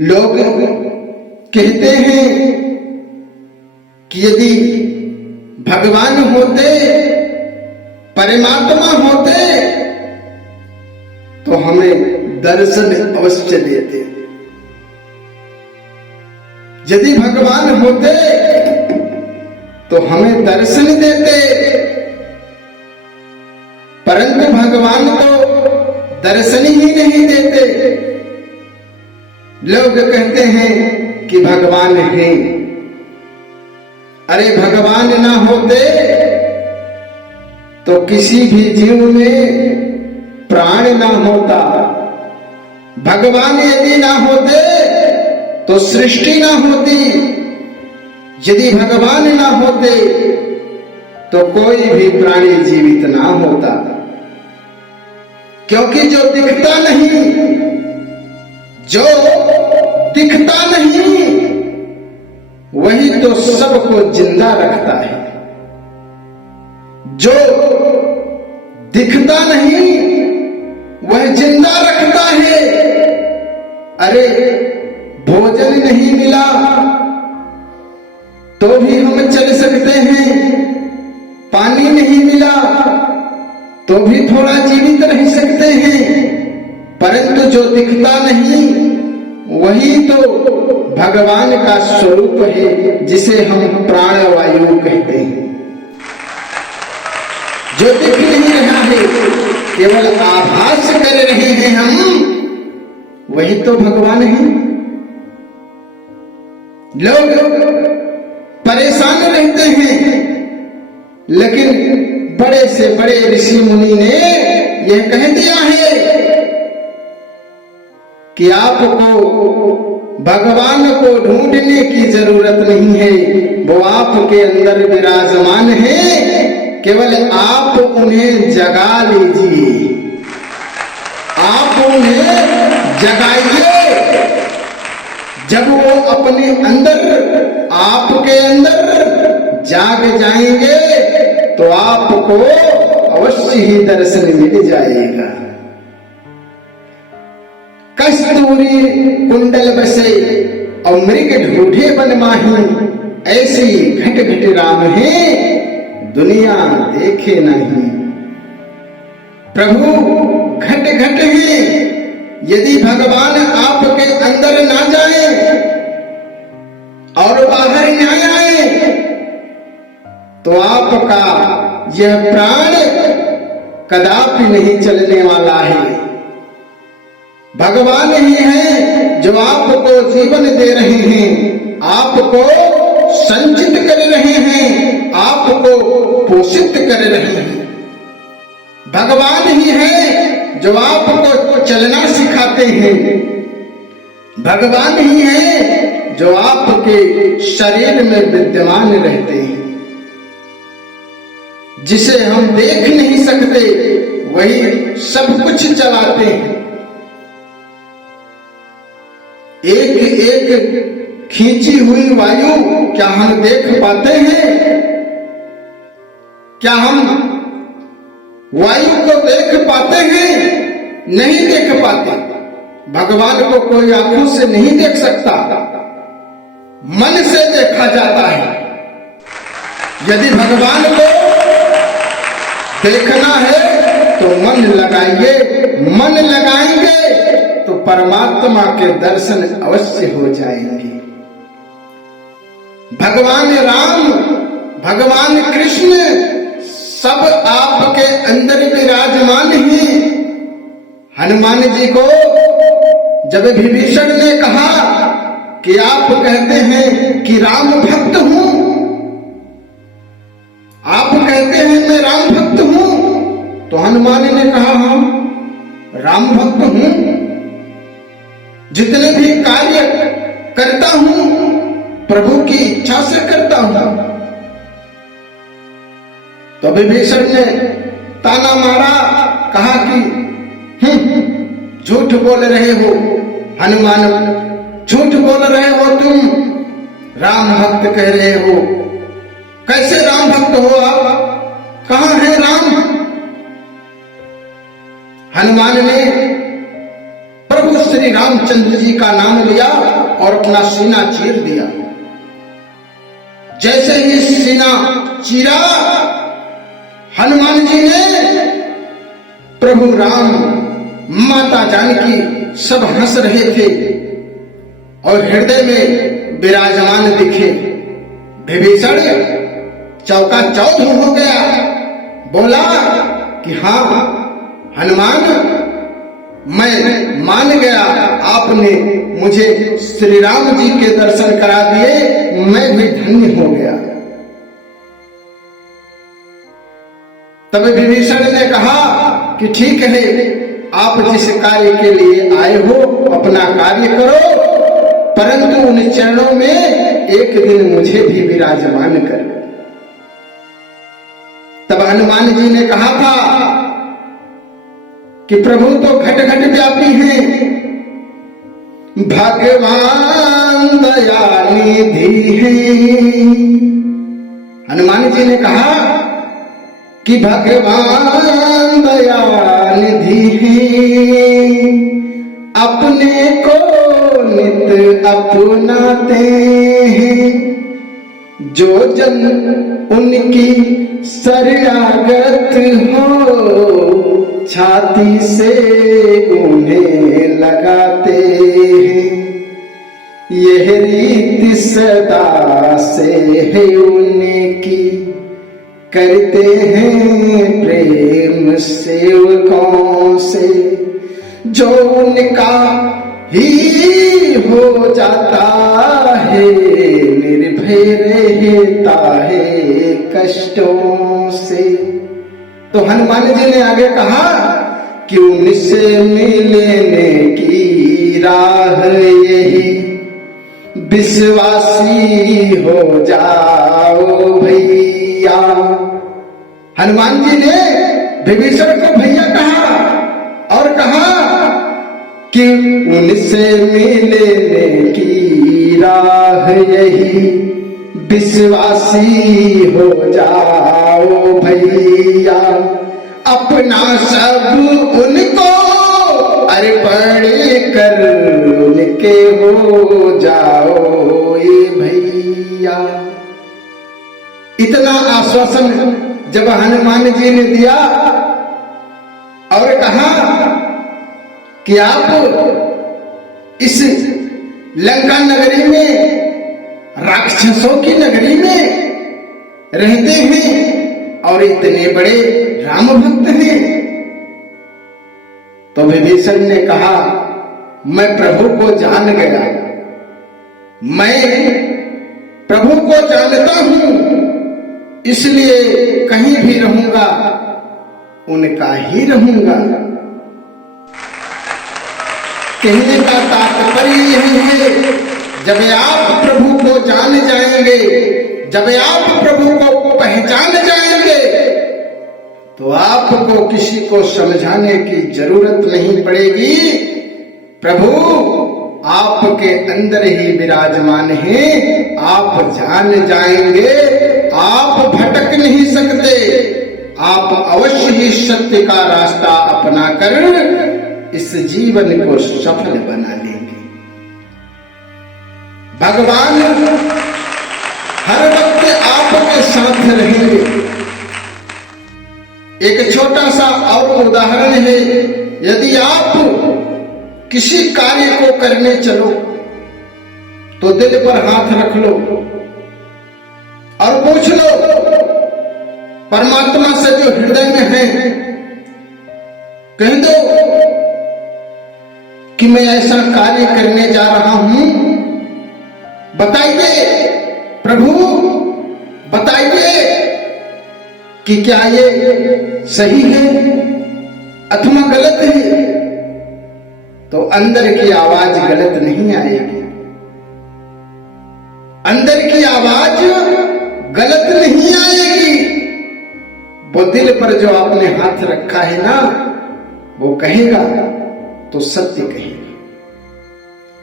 लोग कहते हैं कि यदि भगवान होते, परमात्मा होते तो हमें दर्शन अवश्य देते। यदि भगवान होते तो हमें दर्शन देते, परंतु भगवान तो दर्शन ही नहीं देते। लोग कहते हैं कि भगवान है। अरे भगवान ना होते तो किसी भी जीव में प्राण ना होता। भगवान यदि ना होते तो सृष्टि ना होती। यदि भगवान ना होते तो कोई भी प्राणी जीवित ना होता। क्योंकि जो दिखता नहीं, जो दिखता नहीं, वही तो सबको जिंदा रखता है। जो दिखता नहीं वह जिंदा रखता है। अरे भोजन नहीं मिला तो भी हम चल सकते हैं, पानी नहीं मिला तो भी थोड़ा जीवित रह सकते हैं, परंतु जो दिखता नहीं वही तो भगवान का स्वरूप है, जिसे हम प्राणवायु कहते हैं। जो दिख नहीं रहा है, केवल आभास कर रहे हैं हम, वही तो भगवान है। लोग परेशान रहते हैं, लेकिन बड़े से बड़े ऋषि मुनि ने यह कह दिया है कि आपको भगवान को ढूंढने की जरूरत नहीं है, वो आपके अंदर विराजमान है, केवल आप उन्हें जगा लीजिए, आप उन्हें जगाइए। जब वो अपने अंदर, आपके अंदर जाग जाएंगे तो आपको अवश्य ही दर्शन मिल जाएगा। कस्तूरी कुंडल बसे और मृग ढूढ़े बन माही, ऐसी घट घट राम है दुनिया देखे नहीं। प्रभु घट घट है, यदि भगवान आपके अंदर ना जाए और बाहर ना आए तो आपका यह प्राण कदापि नहीं चलने वाला है। भगवान ही है जो आपको जीवन दे रहे हैं, आपको संचित कर रहे हैं, आपको पोषित कर रहे हैं। भगवान ही है जो आपको चलना सिखाते हैं। भगवान ही है जो आपके शरीर में विद्यमान रहते हैं। जिसे हम देख नहीं सकते वही सब कुछ चलाते हैं। एक एक खींची हुई वायु क्या हम देख पाते हैं? क्या हम वायु को देख पाते हैं? नहीं देख पाते। भगवान को कोई आंखों से नहीं देख सकता, मन से देखा जाता है। यदि भगवान को देखना है तो मन लगाइए, मन लगाएंगे तो परमात्मा के दर्शन अवश्य हो जाएंगे। भगवान राम, भगवान कृष्ण सब आपके अंदर विराजमान ही। हनुमान जी को जब विभीषण ने कहा कि आप कहते हैं कि राम भक्त हूं, आप कहते हैं मैं राम भक्त हूं, तो हनुमान ने कहा हाँ राम भक्त हूं, जितने भी कार्य करता हूं प्रभु की इच्छा से करता हूं। तो विभीषण ने ताना मारा, कहा कि झूठ बोल रहे हो हनुमान, झूठ बोल रहे हो तुम, राम भक्त कह रहे हो। कैसे राम भक्त हो आप? कहां है राम? हनुमान ने प्रभु श्री रामचंद्र जी का नाम लिया और अपना सीना चीर दिया। जैसे ही सीना चीरा, हनुमान जी ने प्रभु राम, माता जानकी सब हंस रहे थे और हृदय में विराजमान दिखे। विभीषण चौका चौध हो गया, बोला कि हाँ हनुमान, मैं मान गया, आपने मुझे श्री राम जी के दर्शन करा दिए, मैं भी धन्य हो गया। तब विभीषण ने कहा कि ठीक है, आप जिस कार्य के लिए आए हो अपना कार्य करो, परंतु उन चरणों में एक दिन मुझे भी विराजमान कर। तब हनुमान जी ने कहा था कि प्रभु तो घट घट व्यापी हैं, भगवान दया निधि हैं। हनुमान जी ने कहा कि भगवान दया निधि हैं, अपने को नित अपनाते हैं, जो जन उनकी शरणागत हो, छाती से उन्हें लगाते हैं। यह रीत सदा से है उनकी, करते हैं प्रेम सेवकों से, जो उनका ही हो जाता है, निर्भय रहता है कष्टों से। तो हनुमान जी ने आगे कहा कि उनसे मिलने की राह यही, विश्वासी हो जाओ भैया। हनुमान जी ने विभीषण को भैया कहा और कहा कि उनसे मिलने की राह यही, विश्वासी हो जाओ भैया। अपना सब उनको अर्पण कर उनके हो जाओ ये भैया। इतना आश्वासन जब हनुमान जी ने दिया और कहा कि आप इस लंका नगरी में, राक्षसों की नगरी में रहते हैं और इतने बड़े राम भक्त हैं, तो विभीषण ने कहा मैं प्रभु को जान गया, मैं प्रभु को जानता हूं, इसलिए कहीं भी रहूंगा उनका ही रहूंगा। कहने का तात्पर्य यही है, जब आप प्रभु को जान जाएंगे, जब आप प्रभु को पहचान जाएंगे, तो आपको किसी को समझाने की जरूरत नहीं पड़ेगी। प्रभु आपके अंदर ही विराजमान है, आप जान जाएंगे, आप भटक नहीं सकते, आप अवश्य ही सत्य का रास्ता अपनाकर इस जीवन को सफल बना लेंगे। भगवान हर वक्त आपके साथ रहेंगे। एक छोटा सा और उदाहरण है, यदि आप किसी कार्य को करने चलो तो दिल पर हाथ रख लो और पूछ लो परमात्मा से जो हृदय में है, कह दो कि मैं ऐसा कार्य करने जा रहा हूं, बताइए प्रभु, बताइए कि क्या ये सही है अथवा गलत है। तो अंदर की आवाज गलत नहीं आएगी, अंदर की आवाज गलत नहीं आएगी। वो दिल पर जो आपने हाथ रखा है ना, वो कहेगा तो सत्य कहेगा।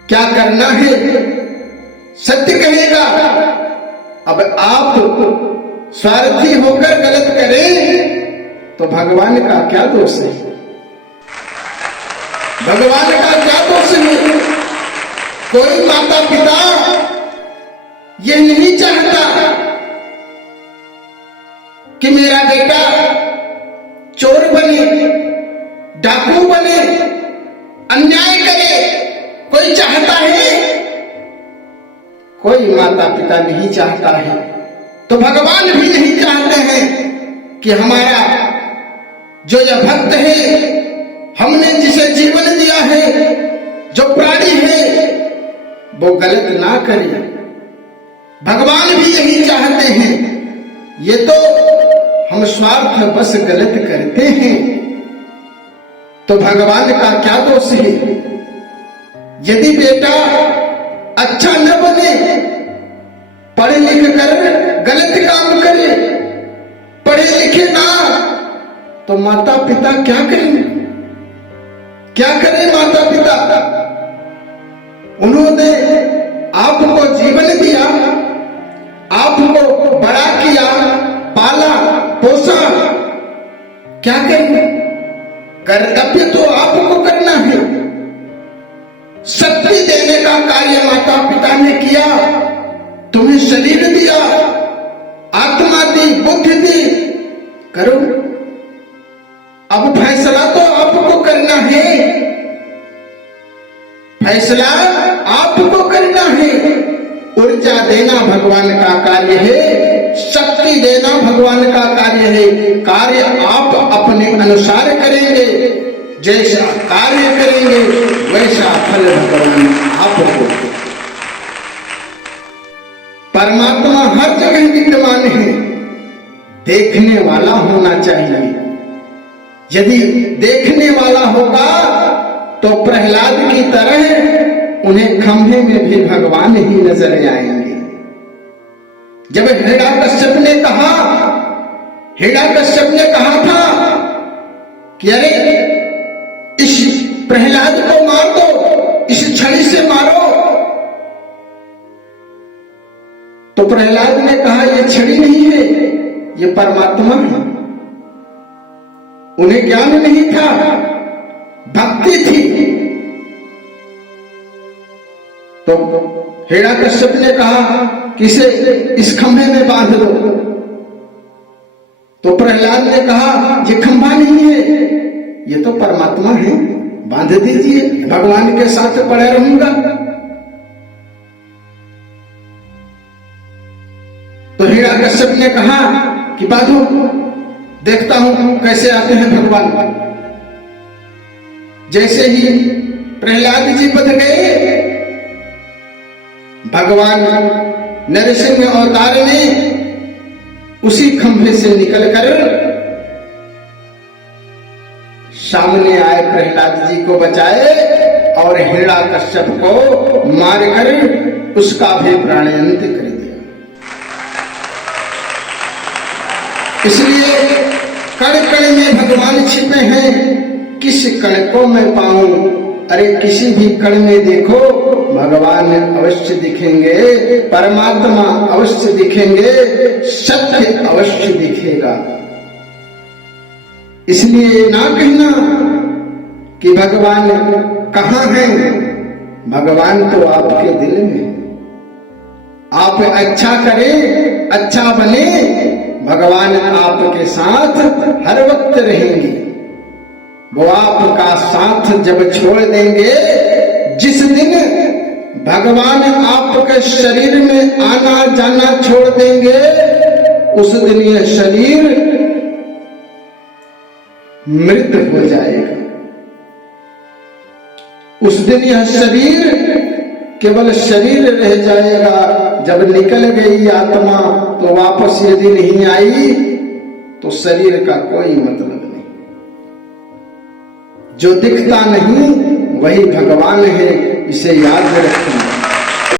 क्या करना है सत्य कहेगा। अब आप स्वार्थी होकर गलत करें तो भगवान का क्या दोष है, भगवान का क्या दोष है। कोई माता पिता ये नहीं चाहता कि मेरा बेटा चोर बने, डाकू बने, अन्याय करे। कोई चाहता है? कोई माता पिता नहीं चाहता है। तो भगवान भी नहीं चाहते हैं कि हमारा जो यह भक्त है, हमने जिसे जीवन दिया है, जो प्राणी है, वो गलत ना करे। भगवान भी यही चाहते हैं। ये तो हम स्वार्थ बस गलत करते हैं, तो भगवान का क्या दोष है? यदि बेटा अच्छा न बने, पढ़े लिख कर गलत काम करे, पढ़े लिखे ना, तो माता पिता क्या करें? क्या करें माता पिता? उन्होंने आपको जीवन दिया, आपको बड़ा किया, पाला पोसा, क्या करें? कर्तव्य तो आपको करना है। शक्ति देने का कार्य माता पिता ने किया, तुम्हें शरीर दिया, आत्मा दी, बुद्धि दी, करो। अब फैसला तो आपको करना है, फैसला आपको करना है। ऊर्जा देना भगवान का कार्य है, शक्ति देना भगवान का कार्य है। कार्य आप अपने अनुसार करेंगे, जैसा कार्य करेंगे वैसा फल भगवान आपको। परमात्मा हर जगह विद्यमान है, देखने वाला होना चाहिए। यदि देखने वाला होगा तो प्रहलाद की तरह उन्हें खंभे में भी भगवान ही नजर आएंगे। जब हिरण्यकश्यप ने कहा था कि अरे इस प्रहलाद को मार दो, इस छड़ी से मारो, तो प्रहलाद ने कहा यह छड़ी नहीं है, ये परमात्मा है। उन्हें ज्ञान नहीं था, भक्ति थी। तो हिरण्यकश्यप ने कहा कि इसे इस खंभे में बांध दो, तो प्रहलाद ने कहा ये खंभा नहीं है, ये तो परमात्मा है, बांध दीजिए, भगवान के साथ पड़े रहूंगा। तो हिरण्यकश्यप ने कहा कि बांधो, देखता हूं कैसे आते हैं भगवान। जैसे ही प्रहलाद जी बंध गए, भगवान नरसिंह अवतार ने उसी खंभे से निकलकर सामने आए, प्रहलाद जी को बचाए और हिरण्यकश्यप को मारकर उसका भी प्राणांत कर दिया। इसलिए कण कण में भगवान छिपे हैं, किस कण को मैं पाऊं? अरे किसी भी कण में देखो भगवान अवश्य दिखेंगे, परमात्मा अवश्य दिखेंगे, सत्य अवश्य दिखेगा। इसलिए ना कहना कि भगवान कहाँ हैं, भगवान तो आपके दिल में। आप अच्छा करें, अच्छा बने, भगवान आपके साथ हर वक्त रहेंगे। वो आपका साथ जब छोड़ देंगे, जिस दिन भगवान आपके शरीर में आना जाना छोड़ देंगे, उस दिन यह शरीर मृत हो जाएगा। उस दिन यह शरीर केवल शरीर रह जाएगा। जब निकल गई आत्मा तो वापस यदि नहीं आई तो शरीर का कोई मतलब नहीं। जो दिखता नहीं वही भगवान है, इसे याद रखना।